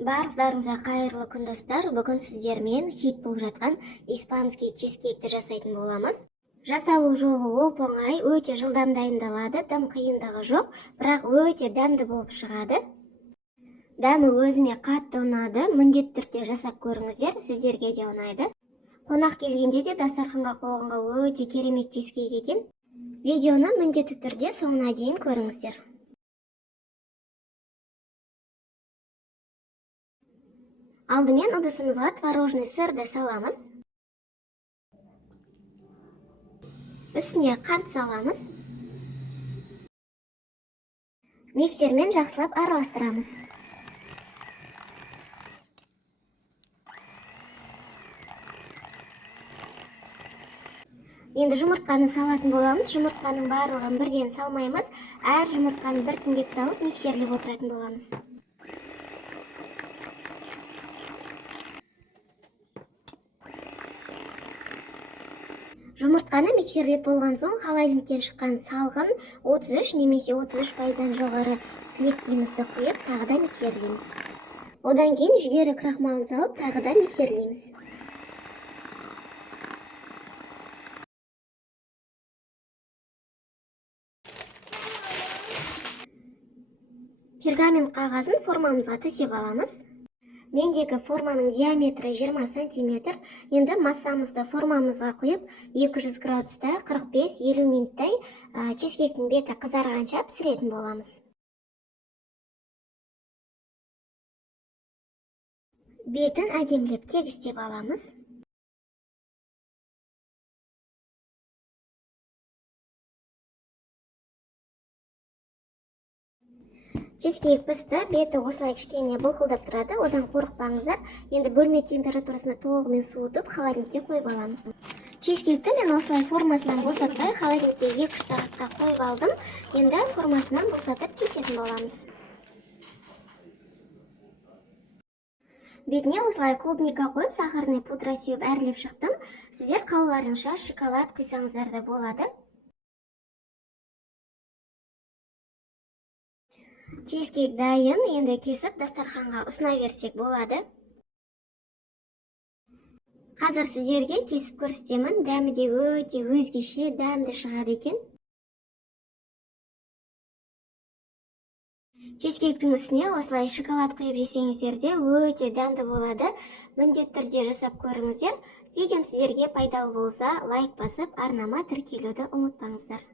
Барлықтарыңызға қайырлы күн достар. Бүгін сіздермен хит болып жатқан испанский чизкейкті жасайтын боламыз. Жасалу жолы оп-оңай, өте жылдам дайындалады, тым қиындығы жоқ, бірақ өте дәмді болып шығады. Дәмі өзіме қатты ұнады, міндетті түрде жасап көріңіздер, сіздерге де ұнайды. Қонақ келгенде де дастарханға қойғанға өте керемет чизкейк екен. Видеоны міндетті түрде соңына дейін көріңіздер. Алдымен ыдысымызға творожный сырды саламыз. Үстіне қант саламыз. Миксермен жақсылап араластырамыз. Енді жұмыртқаны салатын боламыз. Жұмыртқаның барлығын бірден салмаймыз. Әр жұмыртқаны біртіндеп салып миксерлеп отыратын боламыз. Жұмыртқаны миксерлеп болған соң, холодильниктен шыққан салғын 33 немесе 33%-дан жоғары сливкимізді құйып, тағы да миксерлейміз. Одан кейін жүгері крахмалын салып, тағы да миксерлейміз. Пергамент қағазын формамызға төсеп аламыз. Мендегі форманың диаметрі 20 см. Енді массамызды формамызға құйып, 200 градуста 45-50 минуттай чизкейктің беті қызарғанша пісіретін боламыз. Бетін әдемілеп тегістеп аламыз. Чизкейк пісті, беті осылай кішкене былқылдап тұрады, одан қорықпаңыздар. Енді бөлме температурасына толығымен суытып, холодильникке қойып аламыз. Чизкейкті мен осылай формасынан босатпай, холодильникке 2-3 сағатқа қойып алдым. Енді формасынан босатып кесетін боламыз. Бетіне осылай клубника қойып, сахарный пудра сеуіп әрлеп шықтым. Сіздер қалаларыңша шоколад құйсаңыздар да болады. Чизкейк дайын, енді кесіп дастарханға ұсына берсек болады. Қазір сіздерге кесіп көрсетемін, дәмі де өте өзгеше дәмді шығады екен. Чизкейктің үстіне осылай шоколад құйып жесеңіздер де өте дәмді болады. Міндетті түрде жасап көріңіздер. Видеом сіздерге пайдалы болса, лайк басып, арнама тіркелуді ұмытпаңыздар.